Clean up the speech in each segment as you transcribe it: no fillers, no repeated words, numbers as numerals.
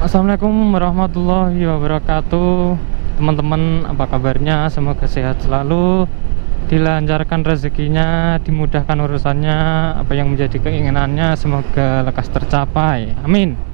Assalamualaikum warahmatullahi wabarakatuh. Teman-teman, apa kabarnya? Semoga sehat selalu, dilancarkan rezekinya, dimudahkan urusannya, apa yang menjadi keinginannya semoga lekas tercapai, amin.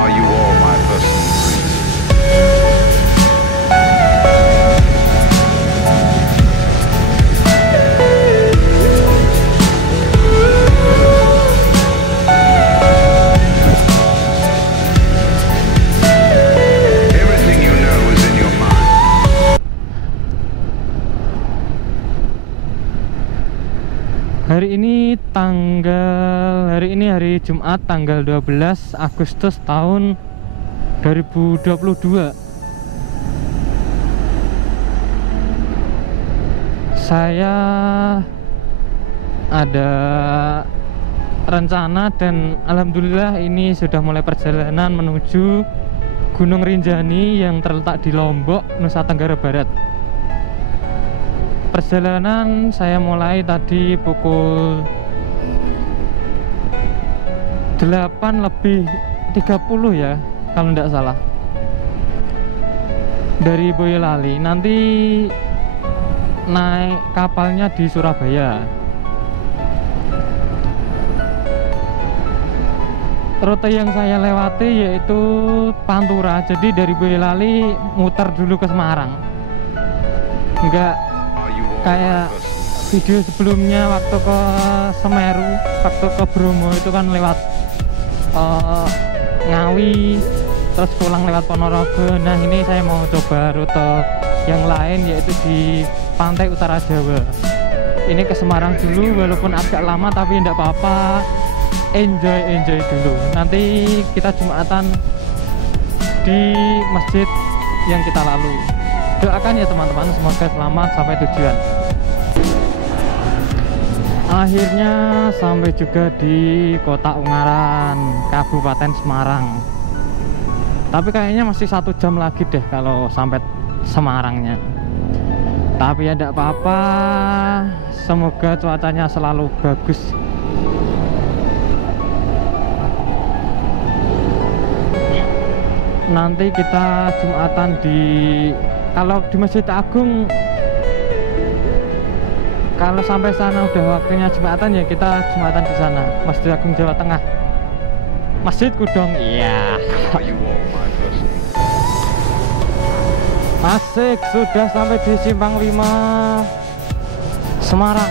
Are you all my personal dreams? Everything you know is in your mind. Hari ini hari Jumat tanggal 12 Agustus tahun 2022. Saya ada rencana dan alhamdulillah ini sudah mulai perjalanan menuju Gunung Rinjani yang terletak di Lombok, Nusa Tenggara Barat. Perjalanan saya mulai tadi pukul 8:30 ya, kalau tidak salah, dari Boyolali. Nanti naik kapalnya di Surabaya. Rute yang saya lewati yaitu Pantura, jadi dari Boyolali muter dulu ke Semarang. Enggak Are you all my kayak personal video sebelumnya waktu ke Semeru, waktu ke Bromo itu kan lewat Ngawi, terus pulang lewat Ponorogo. Nah ini saya mau coba rute yang lain, yaitu di pantai utara Jawa. Ini ke Semarang dulu, walaupun agak lama tapi tidak apa-apa. Enjoy dulu. Nanti kita Jumatan di masjid yang kita lalui. Doakan ya teman-teman, semoga selamat sampai tujuan. Akhirnya sampai juga di Kota Ungaran, Kabupaten Semarang. Tapi kayaknya masih 1 jam lagi deh kalau sampai Semarangnya. Tapi ya tidak apa-apa, semoga cuacanya selalu bagus. Nanti kita Jumatan kalau di Masjid Agung, kalau sampai sana udah waktunya Jumatan ya kita Jumatan di sana, Masjid Agung Jawa Tengah, Masjid Kudong. Iya. Are you all my personal Asik, sudah sampai di Simpang 5 Semarang.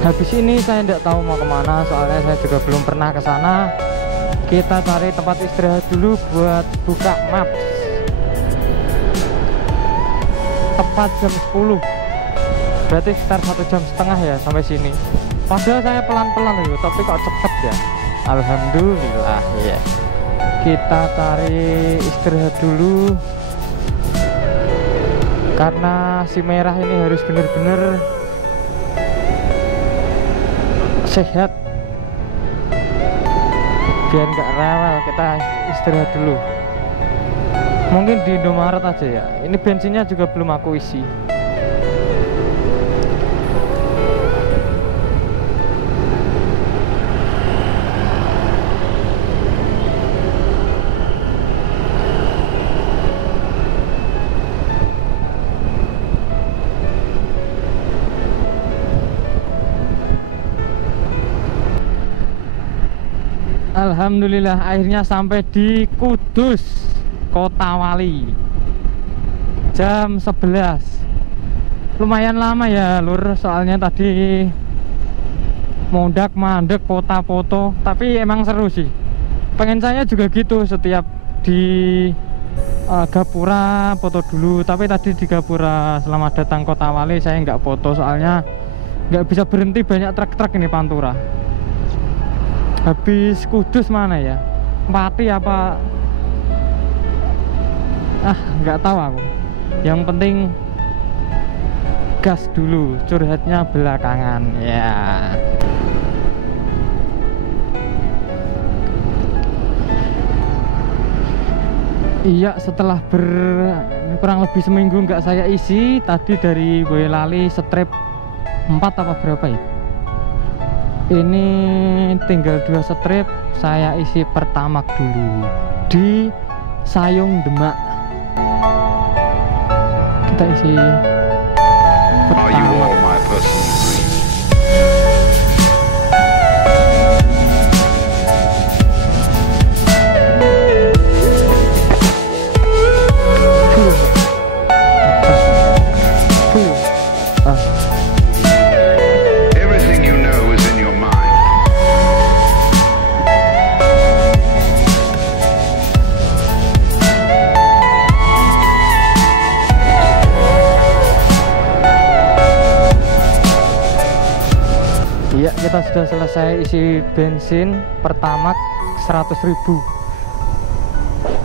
Habis ini saya tidak tahu mau kemana, soalnya saya juga belum pernah ke sana. Kita cari tempat istirahat dulu buat buka maps. Tepat jam 10, berarti sekitar 1,5 jam ya sampai sini. Padahal saya pelan-pelan loh, tapi kok cepet ya. Alhamdulillah ya. Kita cari istirahat dulu, karena si merah ini harus bener-bener sehat biar nggak rewel. Kita istirahat dulu, mungkin di Indomaret aja ya. Ini bensinnya juga belum aku isi. Alhamdulillah akhirnya sampai di Kudus, Kota Wali. Jam 11. lumayan lama ya lur, soalnya tadi mondak mandek foto-foto, tapi emang seru sih. Pengen saya juga gitu, setiap di Gapura foto dulu, tapi tadi di Gapura selama datang Kota Wale saya nggak foto, soalnya nggak bisa berhenti, banyak truk-truk ini Pantura. Habis Kudus mana ya, Pati apa, nggak tahu aku. Yang penting gas dulu, curhatnya belakangan ya. Iya, setelah kurang lebih seminggu nggak saya isi, tadi dari Boyolali strip 4 apa berapa ya, ini tinggal 2 strip saya isi Pertamax dulu di Sayung Demak. Kita isi Are you all Pertamax. my personal dreams? Everything you know is in your mind. Iya, kita sudah selesai isi bensin Pertamax 100.000.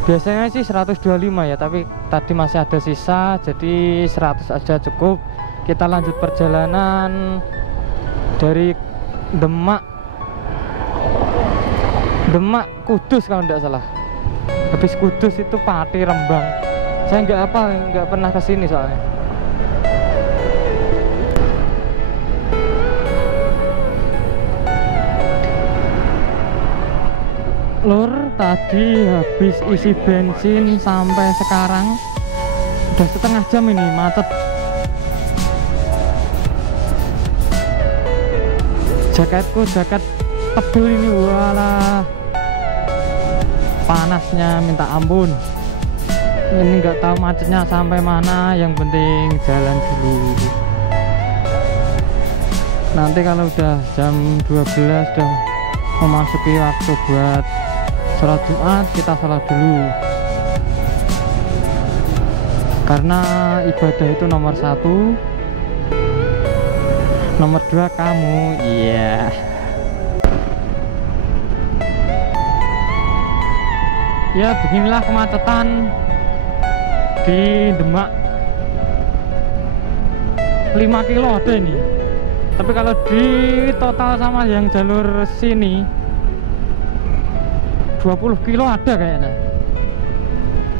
Biasanya sih 125 ya, tapi tadi masih ada sisa, jadi 100 aja cukup. Kita lanjut perjalanan dari Demak Kudus kalau tidak salah. Habis Kudus itu Pati, Rembang. Saya nggak pernah kesini soalnya. Lur, tadi habis isi bensin sampai sekarang udah setengah jam ini macet. Jaketku jaket tebel ini, walah, panasnya minta ampun. Ini nggak tahu macetnya sampai mana, yang penting jalan dulu. Nanti kalau udah jam 12 udah memasuki waktu buat sholat Jumat, kita sholat dulu, karena ibadah itu nomor 1, nomor 2 kamu. Iya. Ya beginilah kemacetan di Demak. 5 kilo ada ini, tapi kalau di total sama yang jalur sini 20 kilo ada kayaknya.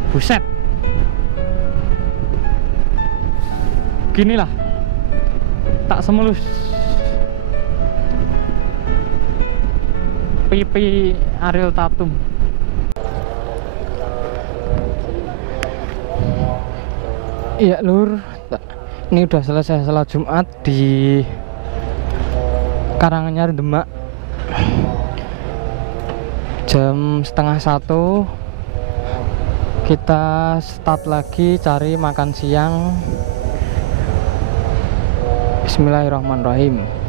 Buset. Ginilah, tak semulus pipi Ariel Tatum. Iya lur, ini udah selesai sholat Jumat di Karanganyar Demak. Jam setengah 1 kita start lagi cari makan siang. Bismillahirrahmanirrahim.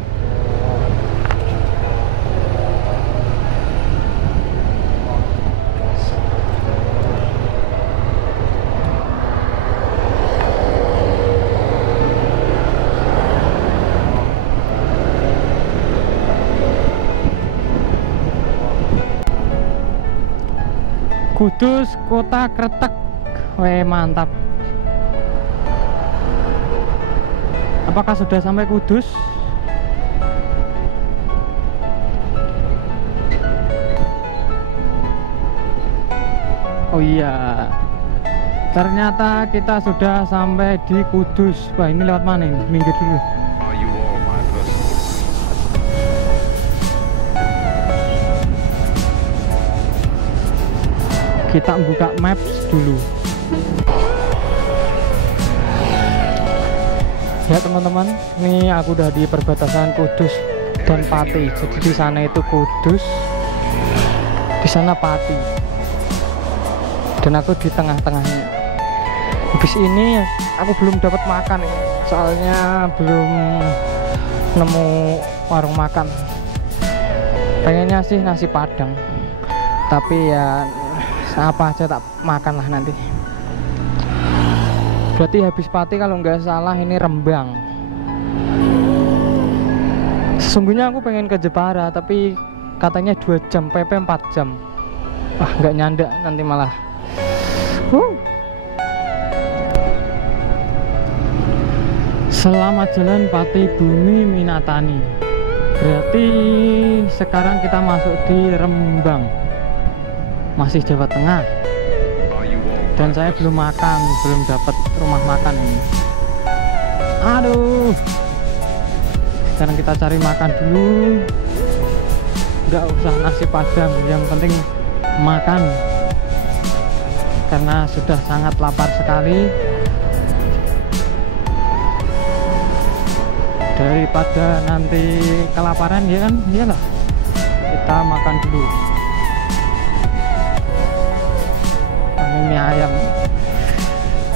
Kudus, kota kretek. Weh, mantap. Apakah sudah sampai Kudus? Oh iya, ternyata kita sudah sampai di Kudus. Wah, ini lewat mana ini? Minggir dulu. Are you all my personal dreams? Kita buka maps dulu. Ya teman-teman, ini aku udah di perbatasan Kudus dan Pati. Jadi di sana itu Kudus, di sana Pati, dan aku di tengah-tengahnya. Habis ini aku belum dapat makan ini, soalnya belum nemu warung makan. Pengennya sih nasi padang, tapi ya apa aja tak makan lah nanti. Berarti habis Pati kalau nggak salah ini Rembang. Sesungguhnya aku pengen ke Jepara, tapi katanya 2 jam, PP 4 jam. Wah, nggak nyanda nanti malah. Selamat jalan Pati Bumi Minatani. Berarti sekarang kita masuk di Rembang, masih Jawa Tengah. Dan saya belum makan, belum dapat rumah makan ini. Aduh. Sekarang kita cari makan dulu. Nggak usah nasi padang, yang penting makan. Karena sudah sangat lapar sekali. Daripada nanti kelaparan ya kan, iyalah. Kita makan dulu. Ini mie ayam,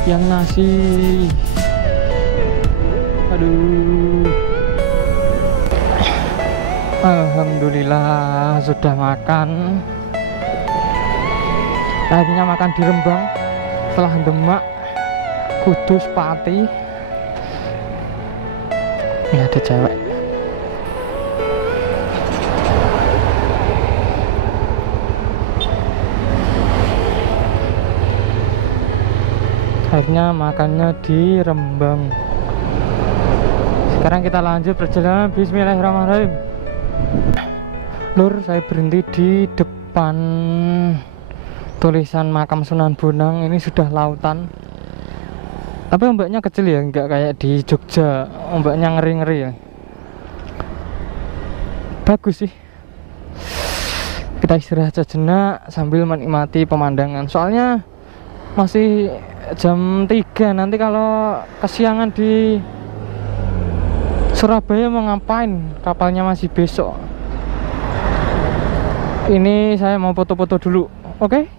yang nasi. Aduh. Alhamdulillah sudah makan. Akhirnya makan di Rembang setelah Demak, Kudus, Pati. Ini ada cewek. Akhirnya makannya di Rembang. Sekarang kita lanjut perjalanan. Bismillahirrahmanirrahim. Lur, saya berhenti di depan tulisan makam Sunan Bonang. Ini sudah lautan, tapi ombaknya kecil ya, nggak kayak di Jogja, ombaknya ngeri-ngeri ya. Bagus sih. Kita istirahat sejenak sambil menikmati pemandangan. Soalnya masih jam 3, nanti kalau kesiangan di Surabaya mau ngapain? Kapalnya masih besok. Ini saya mau foto-foto dulu, oke?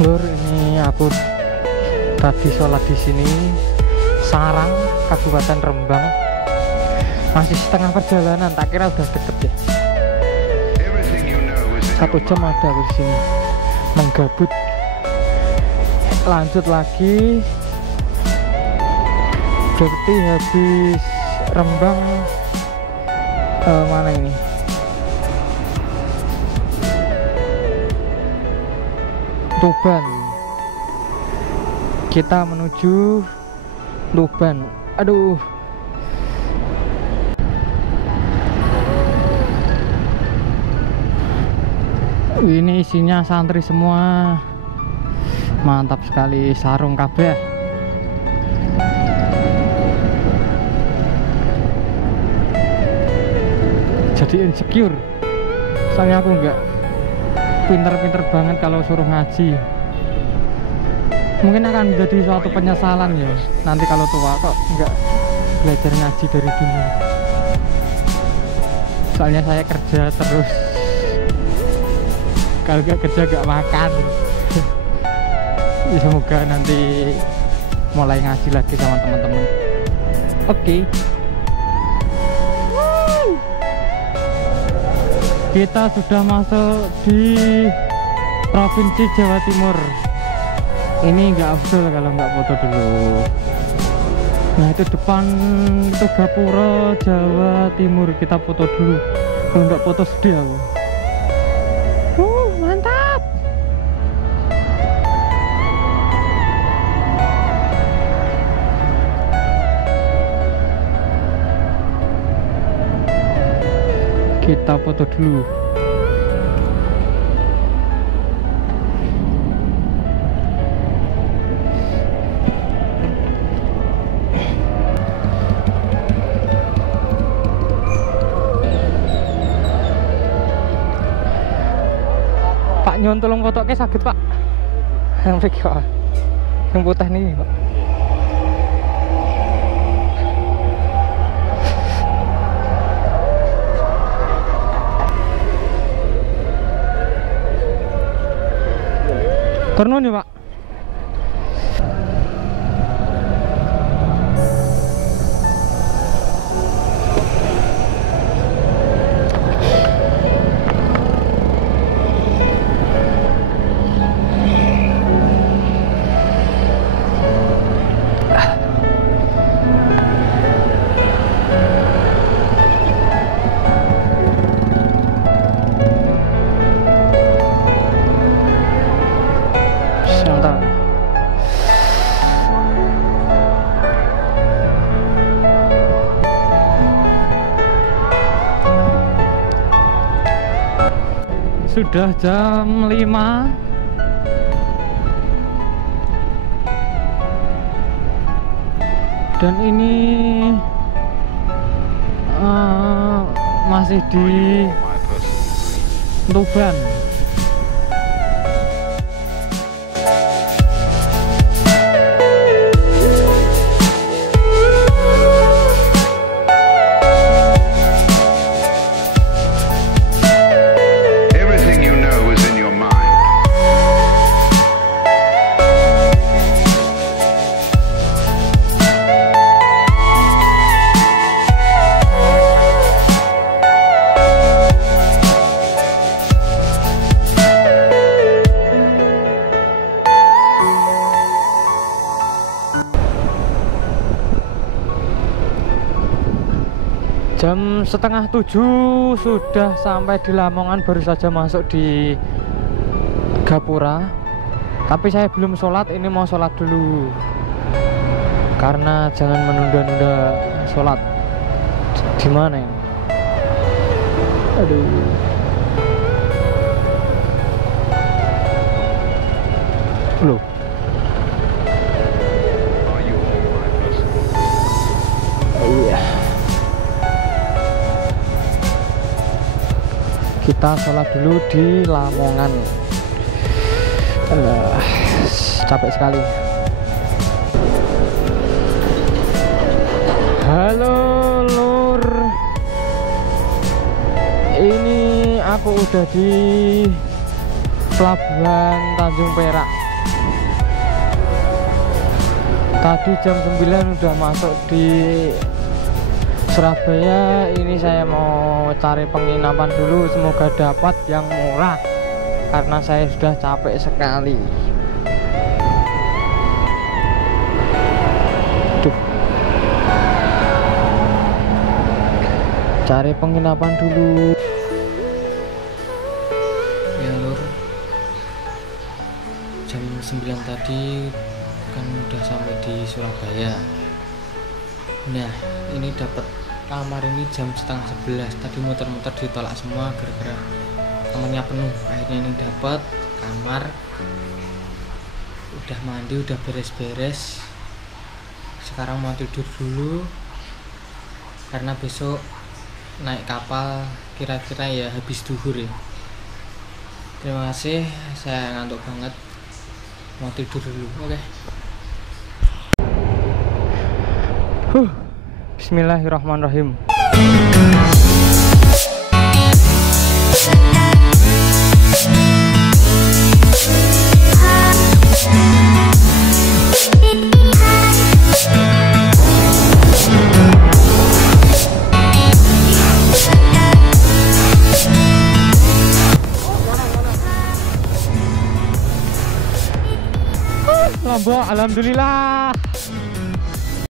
Lur, ini aku tadi sholat di sini, Sarang, Kabupaten Rembang. Masih setengah perjalanan, tak kira udah deket ya. 1 jam ada aku di sini, menggabut. Lanjut lagi. Berarti habis Rembang mana ini? Tuban. Kita menuju Tuban. Aduh. Ini isinya santri semua. Mantap sekali, sarung kabeh. Jadi insecure. Soalnya aku enggak pinter-pinter banget kalau suruh ngaji. Mungkin akan menjadi suatu penyesalan ya nanti kalau tua, kok nggak belajar ngaji dari dulu. Soalnya saya kerja terus, kalau nggak kerja nggak makan. Ya, semoga nanti mulai ngaji lagi sama teman-teman. Oke. Kita sudah masuk di Provinsi Jawa Timur. Ini nggak afdol kalau nggak foto dulu. Nah itu depan itu Gapura Jawa Timur, kita foto dulu. Kalau nggak foto sedih aku. Mantap. Kita foto dulu. Pak nyon tolong foto ke sakit Pak. Yang pergi Pak. Yang putih nih Pak. Turun nih Pak. Sudah jam 5. Dan ini masih di Tuban. Everything you know is in your mind. Jam 6:30 sudah sampai di Lamongan, baru saja masuk di Gapura. Tapi saya belum sholat, ini mau sholat dulu. Karena jangan menunda-nunda sholat. Di mana ini? Aduh. Loh. Are you my person? Iya. Kita sholat dulu di Lamongan. Capek sekali. Halo Lur, ini aku udah di Pelabuhan Tanjung Perak. Tadi jam 9 udah masuk di Surabaya. Ini saya mau cari penginapan dulu, semoga dapat yang murah karena saya sudah capek sekali. Duh. Cari penginapan dulu. Ya Lur, jam 9 tadi kan udah sampai di Surabaya. Nah, ini dapat kamar ini jam 10:30. Tadi muter-muter ditolak semua gara-gara kamarnya penuh. Akhirnya ini dapat kamar. Udah mandi, udah beres-beres. Sekarang mau tidur dulu karena besok naik kapal kira-kira ya habis duhur ya. Terima kasih, saya ngantuk banget. Mau tidur dulu. Oke. Bismillahirrahmanirrahim. Alhamdulillah.